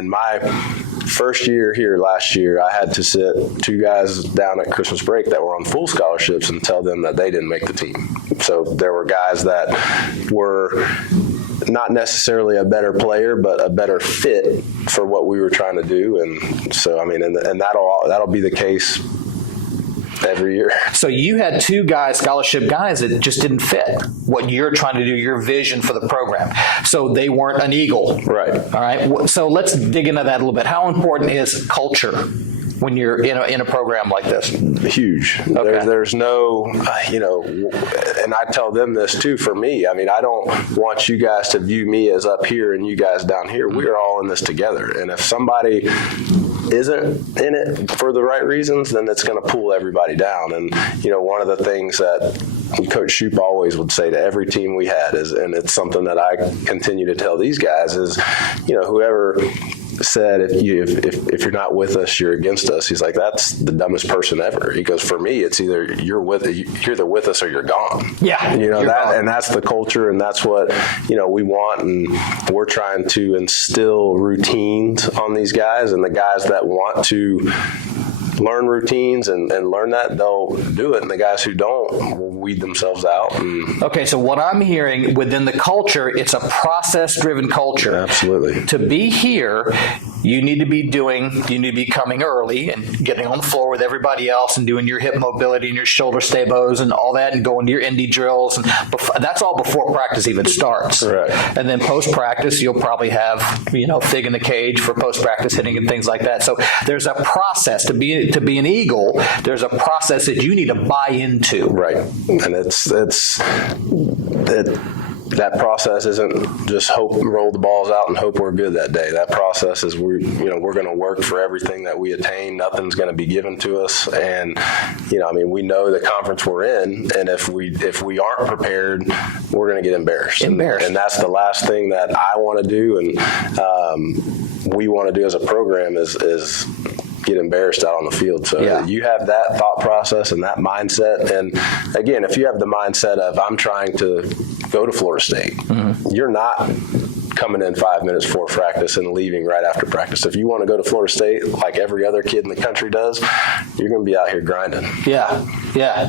And my first year here last year, I had to sit 2 guys down at Christmas break that were on full scholarships and tell them that they didn't make the team. So there were guys that were not necessarily a better player, but a better fit for what we were trying to do. And so, I mean, and that'll be the case every year. So you had 2 guys, scholarship guys, that just didn't fit what you're trying to do, your vision for the program. So they weren't an Eagle. Right. All right. So let's dig into that a little bit. How important is culture when you're in a program like this? Huge. Okay. There's no, and I tell them this too, for me, I mean, I don't want you guys to view me as up here and you guys down here. We're all in this together. And if somebody isn't in it for the right reasons, then it's going to pull everybody down. And, one of the things that Coach Shoup always would say to every team we had is, and it's something that I continue to tell these guys is, whoever said if you're not with us, you're against us. He's like, that's the dumbest person ever. He goes, for me, it's either you're either with us or you're gone. Yeah, gone. And that's the culture, and that's what we want, and we're trying to instill routines on these guys, and the guys that want to learn routines and learn that, they'll do it, and the guys who don't will weed themselves out. Okay, so what I'm hearing within the culture, it's a process-driven culture. Absolutely. To be here, you need to be coming early and getting on the floor with everybody else and doing your hip mobility and your shoulder stabos and all that, and going to your indie drills. And that's all before practice even starts. Right. And then post-practice, you'll probably have, fig in the cage for post-practice hitting and things like that. So there's a process to be an Eagle. There's a process that you need to buy into. Right. And that process isn't just roll the balls out and hope we're good that day. That process is we're going to work for everything that we attain. Nothing's going to be given to us. And, we know the conference we're in, and if we aren't prepared, we're going to get embarrassed. And that's the last thing that I want to do, and we want to do as a program is get embarrassed out on the field. So you have that thought process and that mindset. And again, if you have the mindset of I'm trying to go to Florida State, you're not coming in 5 minutes before practice and leaving right after practice. If you want to go to Florida State like every other kid in the country does, you're going to be out here grinding. Yeah,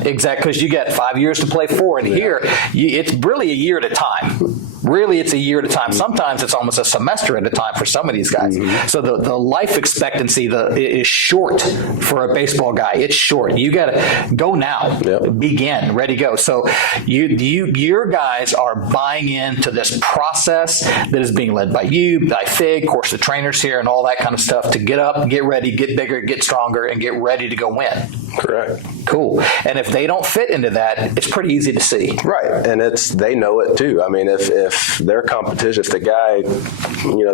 exactly. Because you got 5 years to play for, and here it's really a year at a time. Really, it's a year at a time. Sometimes it's almost a semester at a time for some of these guys. So the life expectancy is short for a baseball guy. It's short. You got to go now, begin, ready, go. So your guys are buying into this process that is being led by you, by FIG, of course, the trainers here, and all that kind of stuff to get up, get ready, get bigger, get stronger, and get ready to go win. Correct. Cool. And if they don't fit into that, it's pretty easy to see. Right. And they know it too. I mean, if their competition, if the guy,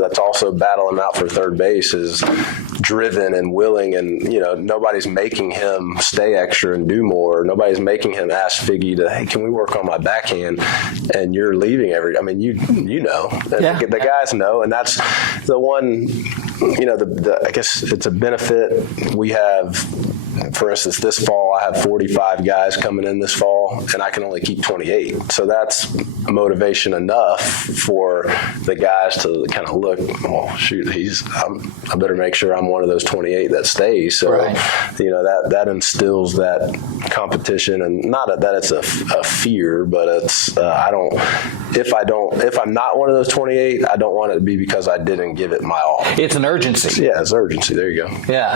that's also battling out for third base is driven and willing, and, nobody's making him stay extra and do more. Nobody's making him ask Figgy hey, can we work on my backhand? And you're leaving the guys know. And that's the one, I guess it's a benefit we have. For instance, this fall, I have 45 guys coming in this fall, and I can only keep 28. So that's motivation enough for the guys to kind of look, oh, shoot, I better make sure I'm one of those 28 that stays. So, that instills that competition, and not that it's a fear, but it's, if I'm not one of those 28, I don't want it to be because I didn't give it my all. It's an urgency. Yeah, it's urgency. There you go. Yeah.